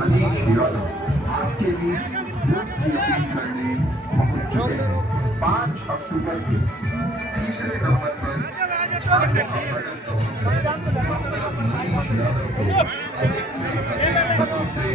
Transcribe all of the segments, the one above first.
मनीष यादव आपके बीच वोट की अपील करने पहुंच चुके हैं। 5 अक्टूबर के तीसरे नंबर पर मनीष यादव को अधिक से अधिक मतों से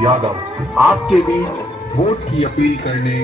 यादव आपके बीच वोट की अपील करने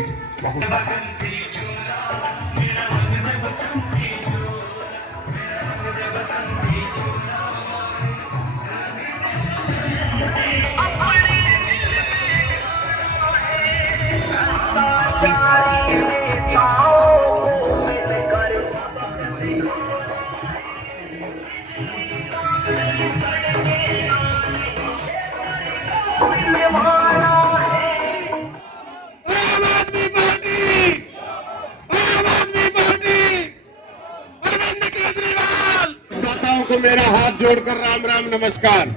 को मेरा हाथ जोड़कर राम राम नमस्कार।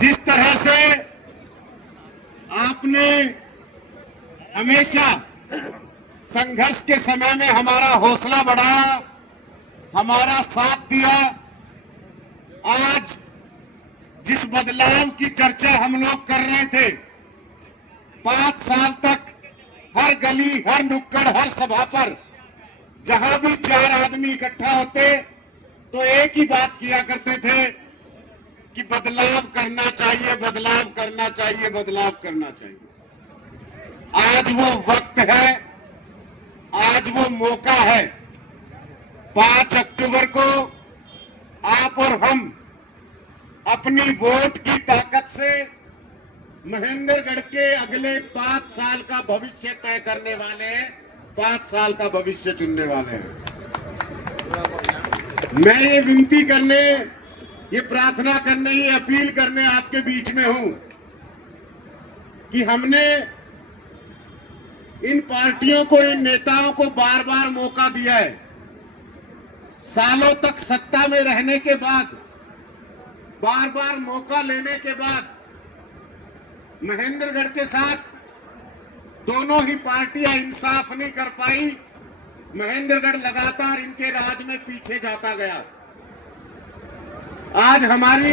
जिस तरह से आपने हमेशा संघर्ष के समय में हमारा हौसला बढ़ाया, हमारा साथ दिया, आज जिस बदलाव की चर्चा हम लोग कर रहे थे, 5 साल तक हर गली, हर नुक्कड़, हर सभा पर जहां भी 4 आदमी इकट्ठा होते तो एक ही बात किया करते थे कि बदलाव करना चाहिए, बदलाव करना चाहिए, बदलाव करना चाहिए। आज वो वक्त है, आज वो मौका है। 5 अक्टूबर को आप और हम अपनी वोट की ताकत से महेंद्रगढ़ के अगले 5 साल का भविष्य तय करने वाले हैं, 5 साल का भविष्य चुनने वाले हैं। मैं ये विनती करने, ये प्रार्थना करने, ये अपील करने आपके बीच में हूं कि हमने इन पार्टियों को, इन नेताओं को बार बार मौका दिया है। सालों तक सत्ता में रहने के बाद, बार बार मौका लेने के बाद महेंद्रगढ़ के साथ दोनों ही पार्टियां इंसाफ नहीं कर पाई। महेंद्रगढ़ लगातार इनके राज में पीछे जाता गया। आज हमारी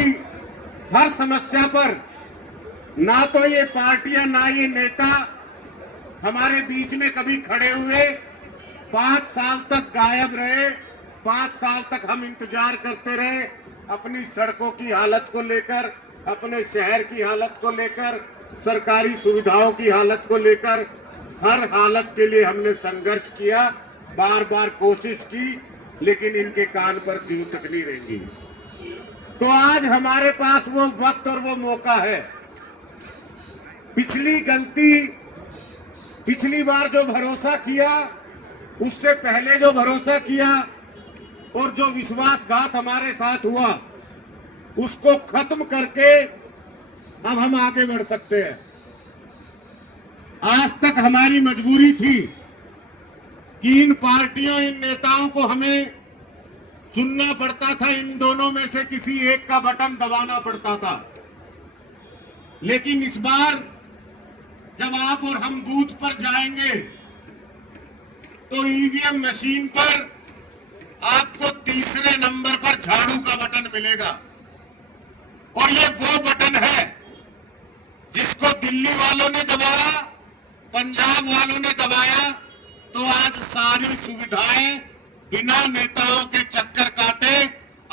हर समस्या पर ना तो ये पार्टियां, ना ये नेता हमारे बीच में कभी खड़े हुए। 5 साल तक गायब रहे, 5 साल तक हम इंतजार करते रहे, अपनी सड़कों की हालत को लेकर, अपने शहर की हालत को लेकर, सरकारी सुविधाओं की हालत को लेकर, हर हालत के लिए हमने संघर्ष किया, बार बार कोशिश की, लेकिन इनके कान पर जूं तक नहीं रेंगी। तो आज हमारे पास वो वक्त और वो मौका है। पिछली गलती, पिछली बार जो भरोसा किया, उससे पहले जो भरोसा किया और जो विश्वासघात हमारे साथ हुआ, उसको खत्म करके अब हम आगे बढ़ सकते हैं। आज तक हमारी मजबूरी थी कि इन पार्टियों, इन नेताओं को हमें चुनना पड़ता था, इन दोनों में से किसी एक का बटन दबाना पड़ता था। लेकिन इस बार जब आप और हम बूथ पर जाएंगे तो ईवीएम मशीन पर आपको तीसरे नंबर पर झाड़ू का बटन मिलेगा। और ये वो बटन है जिसको दिल्ली वालों ने दबाया, पंजाब वालों ने दबाया, तो आज सारी सुविधा सुविधाएं बिना नेताओं के चक्कर काटे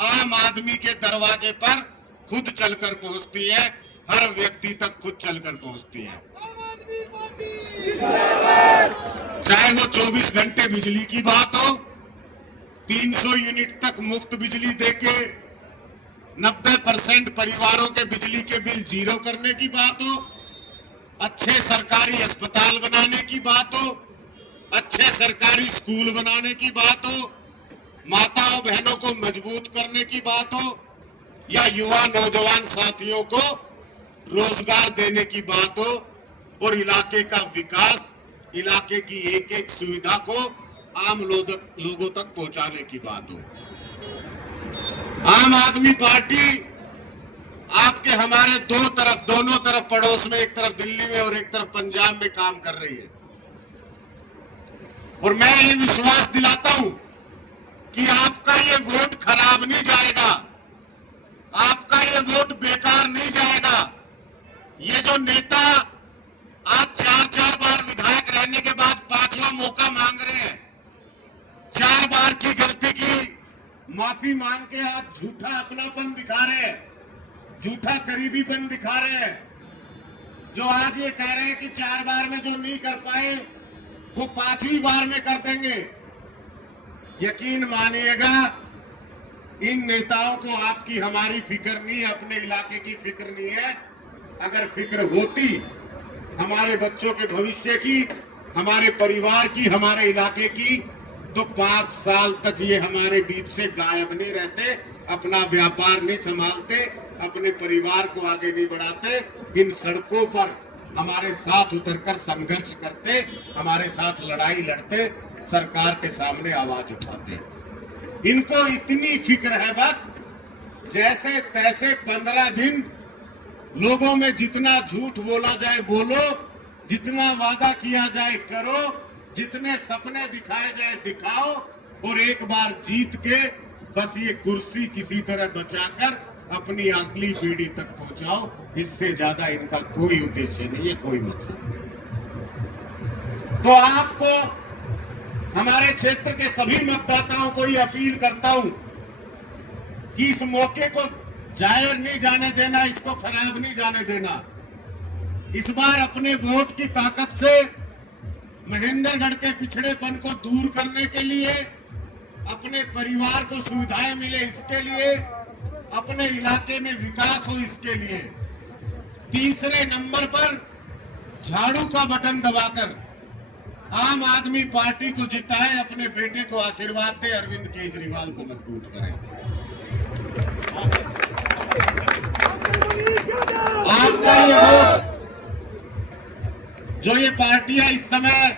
आम आदमी के दरवाजे पर खुद चलकर पहुंचती है, हर व्यक्ति तक खुद चलकर पहुंचती है। चाहे वो 24 घंटे बिजली की बात हो, 300 यूनिट तक मुफ्त बिजली देके 90% परिवारों के बिजली के बिल जीरो करने की बात हो, अच्छे सरकारी अस्पताल बनाने की बात हो, अच्छे सरकारी स्कूल बनाने की बात हो, माताओं बहनों को मजबूत करने की बात हो, या युवा नौजवान साथियों को रोजगार देने की बात हो, और इलाके का विकास, इलाके की एक एक सुविधा को आम लोगों तक पहुंचाने की बात हो। आम आदमी पार्टी आपके हमारे दोनों तरफ पड़ोस में, एक तरफ दिल्ली में और एक तरफ पंजाब में काम कर रही है। और मैं ये विश्वास दिलाता हूं कि आपका ये वोट खराब नहीं जाएगा, आपका ये वोट बेकार नहीं जाएगा। ये जो नेता आज 4 बार विधायक रहने के बाद 5वां मौका मांग रहे हैं, 4 बार की गलती की माफी मांग के आज झूठा अपनापन दिखा रहे हैं, झूठा करीबीपन दिखा रहे हैं। जो आज ये कह रहे हैं कि 4 बार में जो नहीं कर पाए वो 5वीं बार में कर देंगे, यकीन मानिएगा इन नेताओं को आपकी हमारी फिक्र नहीं है, अपने इलाके की फिक्र नहीं है। अगर फिक्र होती हमारे बच्चों के भविष्य की, हमारे परिवार की, हमारे इलाके की, तो 5 साल तक ये हमारे बीच से गायब नहीं रहते, अपना व्यापार नहीं संभालते, अपने परिवार को आगे नहीं बढ़ाते, इन सड़कों पर हमारे साथ उतरकर संघर्ष करते, हमारे साथ लड़ाई लड़ते, सरकार के सामने आवाज उठाते। इनको इतनी फिक्र है बस जैसे तैसे 15 दिन लोगों में जितना झूठ बोला जाए बोलो, जितना वादा किया जाए करो, जितने सपने दिखाए जाए दिखाओ, और एक बार जीत के बस ये कुर्सी किसी तरह बचाकर अपनी अगली पीढ़ी तक पहुंचाओ। इससे ज्यादा इनका कोई उद्देश्य नहीं है, कोई मकसद नहीं है। तो आपको, हमारे क्षेत्र के सभी मतदाताओं को ये अपील करता हूं कि इस मौके को जाया नहीं जाने देना, इसको खराब नहीं जाने देना। इस बार अपने वोट की ताकत से महेंद्रगढ़ के पिछड़ेपन को दूर करने के लिए, अपने परिवार को सुविधाएं मिले इसके लिए, अपने इलाके में विकास हो इसके लिए, तीसरे नंबर पर झाड़ू का बटन दबाकर आम आदमी पार्टी को जिताएं, अपने बेटे को आशीर्वाद दे, अरविंद केजरीवाल को मजबूत करें। आपका ये वोट, जो ये पार्टियां इस समय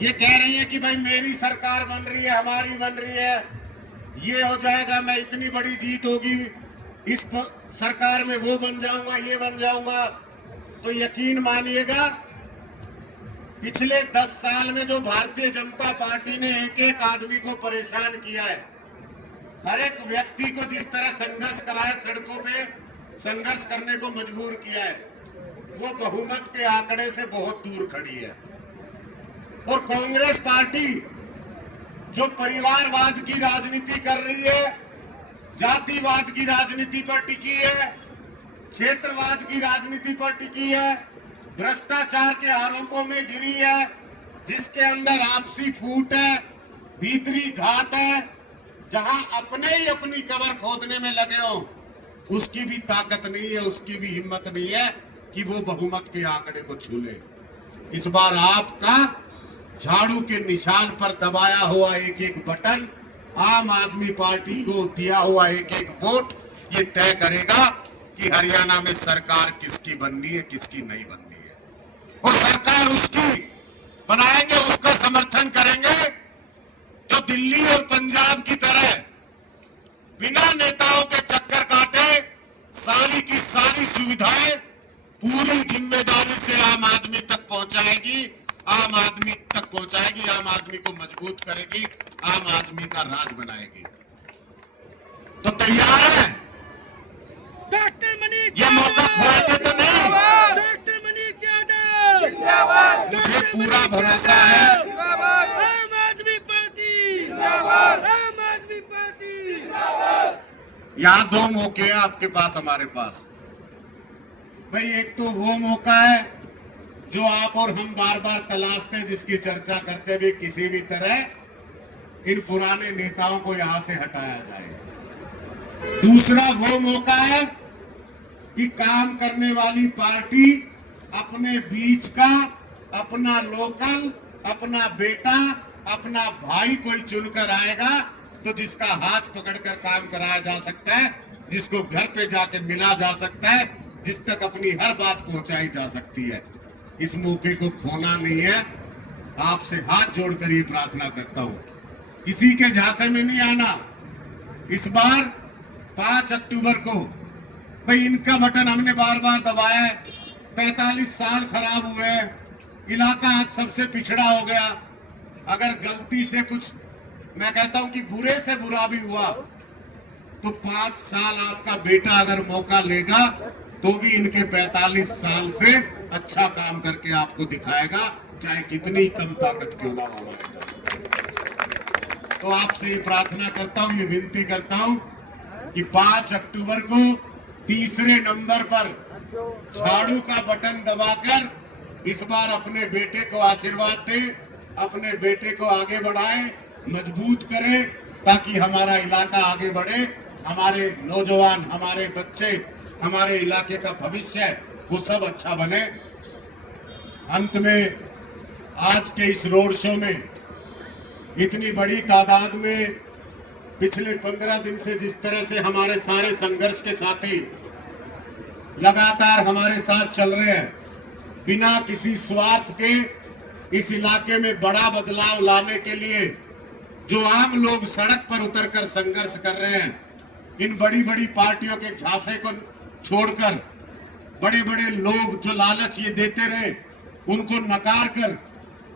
ये कह रही है कि भाई मेरी सरकार बन रही है, हमारी बन रही है, ये हो जाएगा, मैं इतनी बड़ी जीत होगी इस सरकार में, वो बन जाऊंगा, ये बन जाऊंगा, तो यकीन मानिएगा पिछले 10 साल में जो भारतीय जनता पार्टी ने एक एक आदमी को परेशान किया है, हर एक व्यक्ति को जिस तरह संघर्ष कराया, सड़कों पे संघर्ष करने को मजबूर किया है, वो बहुमत के आंकड़े से बहुत दूर खड़ी है। और कांग्रेस पार्टी जो परिवारवाद की राजनीति कर रही है, जातिवाद की राजनीति पर टिकी है, क्षेत्रवाद की राजनीति पर टिकी है, भ्रष्टाचार के आरोपों में गिरी है, जिसके अंदर आपसी फूट है, भीतरी घात है, जहां अपने ही अपनी कब्र खोदने में लगे हो, उसकी भी ताकत नहीं है, उसकी भी हिम्मत नहीं है कि वो बहुमत के आंकड़े को छू ले। इस बार आपका झाड़ू के निशान पर दबाया हुआ एक एक बटन, आम आदमी पार्टी को दिया हुआ एक एक वोट, ये तय करेगा कि हरियाणा में सरकार किसकी बननी है, किसकी नहीं बननी है। और सरकार उसकी बनाएंगे, उसका समर्थन करेंगे जो दिल्ली और पंजाब की तरह बिना नेताओं के चक्कर काटे सारी की सारी सुविधाएं पूरी जिम्मेदारी से आम आदमी तक पहुंचाएगी, आम आदमी तक पहुंचाएगी, आम आदमी को मजबूत करेगी, आम आदमी का राज बनाएगी। तो तैयार है? ये मौका खोएंगे तो नहीं। मुझे पूरा भरोसा है आम आदमी पार्टी यहाँ दो मौके हैं आपके पास, हमारे पास। भाई एक तो वो मौका है जो आप और हम बार बार तलाशते हैं, जिसकी चर्चा करते हुए किसी भी तरह इन पुराने नेताओं को यहां से हटाया जाए। दूसरा वो मौका है कि काम करने वाली पार्टी अपने बीच का अपना लोकल, अपना बेटा, अपना भाई कोई चुनकर आएगा तो जिसका हाथ पकड़कर काम कराया जा सकता है, जिसको घर पे जाके मिला जा सकता है, जिस तक अपनी हर बात पहुंचाई जा सकती है। इस मौके को खोना नहीं है। आपसे हाथ जोड़कर ये प्रार्थना करता हूं, किसी के झांसे में नहीं आना। इस बार 5 अक्टूबर को भाई इनका बटन हमने बार बार दबाया है। 45 साल खराब हुए हैं, इलाका आज सबसे पिछड़ा हो गया। अगर गलती से कुछ, मैं कहता हूं कि बुरे से बुरा भी हुआ तो 5 साल आपका बेटा अगर मौका लेगा तो भी इनके 45 साल से अच्छा काम करके आपको दिखाएगा, चाहे कितनी कम ताकत क्यों ना हो हमारे पास। तो आपसे ये प्रार्थना करता हूं, ये विनती करता हूं कि 5 अक्टूबर को तीसरे नंबर पर झाड़ू का बटन दबाकर इस बार अपने बेटे को आशीर्वाद दें, अपने बेटे को आगे बढ़ाएं, मजबूत करें, ताकि हमारा इलाका आगे बढ़े, हमारे नौजवान, हमारे बच्चे, हमारे इलाके का भविष्य वो सब अच्छा बने। अंत में आज के इस रोड शो में इतनी बड़ी तादाद में पिछले 15 दिन से जिस तरह से हमारे सारे संघर्ष के साथी लगातार हमारे साथ चल रहे हैं, बिना किसी स्वार्थ के इस इलाके में बड़ा बदलाव लाने के लिए जो आम लोग सड़क पर उतरकर संघर्ष कर रहे हैं, इन बड़ी बड़ी पार्टियों के झांसे को छोड़कर बड़े बड़े लोग जो लालच ये देते रहे उनको नकार कर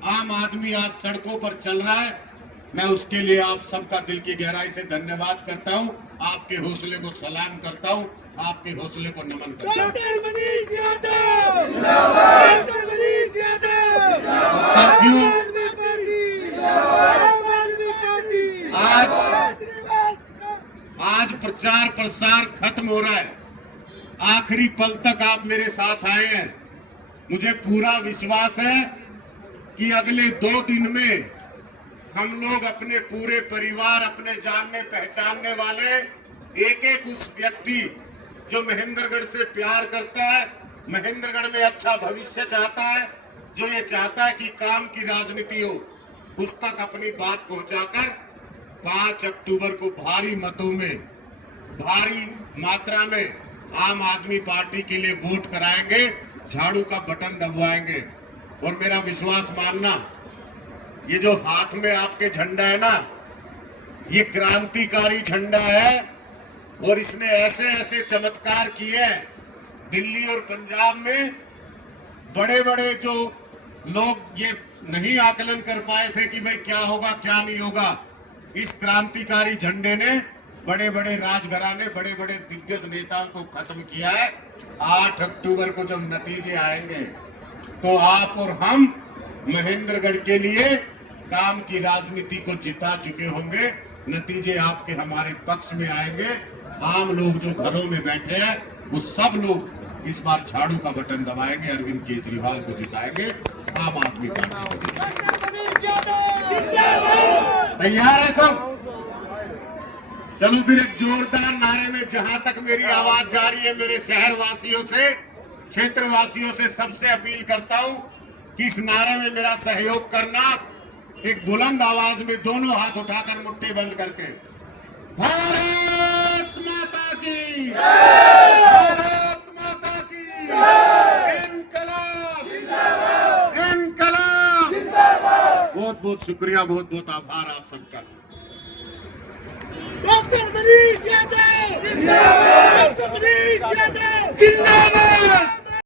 आम आदमी आज सड़कों पर चल रहा है। मैं उसके लिए आप सबका दिल की गहराई से धन्यवाद करता हूं, आपके हौसले को सलाम करता हूं, आपके हौसले को नमन करता हूं। डॉक्टर मनीष यादव जिंदाबाद, डॉक्टर मनीष यादव साथियों, आम आदमी पार्टी आज प्रचार प्रसार खत्म हो रहा है। आखिरी पल तक आप मेरे साथ आए हैं। मुझे पूरा विश्वास है कि अगले 2 दिन में हम लोग अपने पूरे परिवार, अपने जानने पहचानने वाले एक एक उस व्यक्ति जो महेंद्रगढ़ से प्यार करता है, महेंद्रगढ़ में अच्छा भविष्य चाहता है, जो ये चाहता है कि काम की राजनीति हो, उस तक अपनी बात पहुंचाकर 5 अक्टूबर को भारी मतों में, भारी मात्रा में आम आदमी पार्टी के लिए वोट कराएंगे, झाड़ू का बटन दबवाएंगे। और मेरा विश्वास मानना, ये जो हाथ में आपके झंडा है ना, ये क्रांतिकारी झंडा है और इसने ऐसे ऐसे चमत्कार किए हैं। दिल्ली और पंजाब में बड़े बड़े जो लोग ये नहीं आकलन कर पाए थे कि भाई क्या होगा क्या नहीं होगा, इस क्रांतिकारी झंडे ने बड़े बड़े राजघराने, बड़े बड़े दिग्गज नेताओं को खत्म किया है। 8 अक्टूबर को जब नतीजे आएंगे तो आप और हम महेंद्रगढ़ के लिए काम की राजनीति को जिता चुके होंगे। नतीजे आपके हमारे पक्ष में आएंगे। आम लोग जो घरों में बैठे हैं वो सब लोग इस बार झाड़ू का बटन दबाएंगे, अरविंद केजरीवाल को जिताएंगे, आम आदमी पार्टी को जिताएंगे। तैयार है सब? चलो फिर एक जोरदार नारे में, जहां तक मेरी आवाज जा रही है, मेरे शहर वासियों से, क्षेत्र वासियों से सबसे अपील करता हूं कि इस नारे में मेरा सहयोग करना। एक बुलंद आवाज में दोनों हाथ उठाकर मुट्ठी बंद करके, भारत माता की, भारत माता की, इनकलाब, इनकलाब। बहुत बहुत शुक्रिया, बहुत बहुत आभार आप सबका। डॉक्टर मनीष यादव जिंदाबाद, डॉक्टर मनीष यादव जिंदाबाद।